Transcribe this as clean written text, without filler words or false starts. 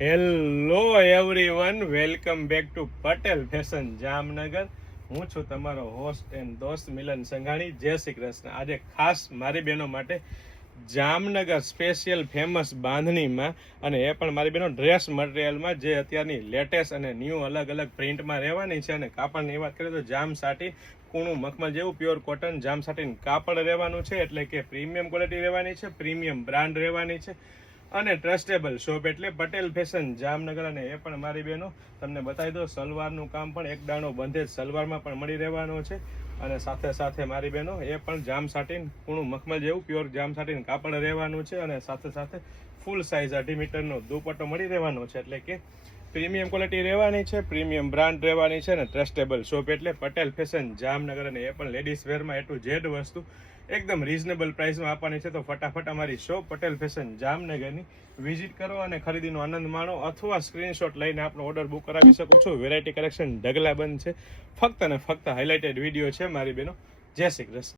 Hello everyone, welcome back to Patel fashion Jamnagar. હું છું તમારો હોસ્ટ એન્ડ દોસ્ત મિલન સંઘાણી. જય શ્રી કૃષ્ણ. આજે ખાસ મારી બહેનો માટે જામનગર સ્પેશિયલ ફેમસ બાંધણીમાં, અને એ પણ મારી બહેનો ડ્રેસ મટીરિયલમાં, જે અત્યારની લેટેસ્ટ અને ન્યૂ અલગ અલગ પ્રિન્ટમાં રહેવાની છે. અને કાપડની વાત કરીએ તો જામ સાટી કૂણું મખમલ જેવું પ્યોર કોટન જામ સાટીન કાપડ રહેવાનું છે. એટલે કે પ્રીમિયમ ક્વોલિટી રહેવાની છે, પ્રીમિયમ બ્રાન્ડ રહેવાની છે અને ટ્રસ્ટેબલ શોપ એટલે પટેલ ફેશન જામનગર. અને એ પણ મારી બહેનો તમને બતાવી દો, સલવારનું કામ પણ એક દાણો બંધે સલવારમાં પણ મળી રહેવાનો છે. અને સાથે સાથે મારી બહેનો એ પણ જામ સાટીન કૂણું મખમલ જેવું પ્યોર જામ સાટીન કાપડ રહેવાનું છે. અને સાથે સાથે ફૂલ સાઇઝ 2.5 મીટરનો દુપટ્ટો મળી રહેવાનો છે. એટલે કે પ્રીમિયમ ક્વોલિટી રહેવાની છે, પ્રીમિયમ બ્રાન્ડ રહેવાની છે અને ટ્રસ્ટેબલ શોપ એટલે પટેલ ફેશન જામનગર. અને એ પણ લેડીઝ વેરમાં A to Z વસ્તુ એકદમ રીઝનેબલ પ્રાઇસમાં આપવાની છે. તો ફટાફટ અમારી શોપ પટેલ ફેશન જામનગરની વિઝિટ કરો અને ખરીદીનો આનંદ માણો, અથવા સ્ક્રીનશોટ લઈને આપણો ઓર્ડર બુક કરાવી શકો છો. વેરાયટી કલેક્શન ઢગલા બંધ છે, ફક્ત અને ફક્ત હાઇલાઇટેડ વિડીયો છે મારી બહેનો. જય શ્રી કૃષ્ણ.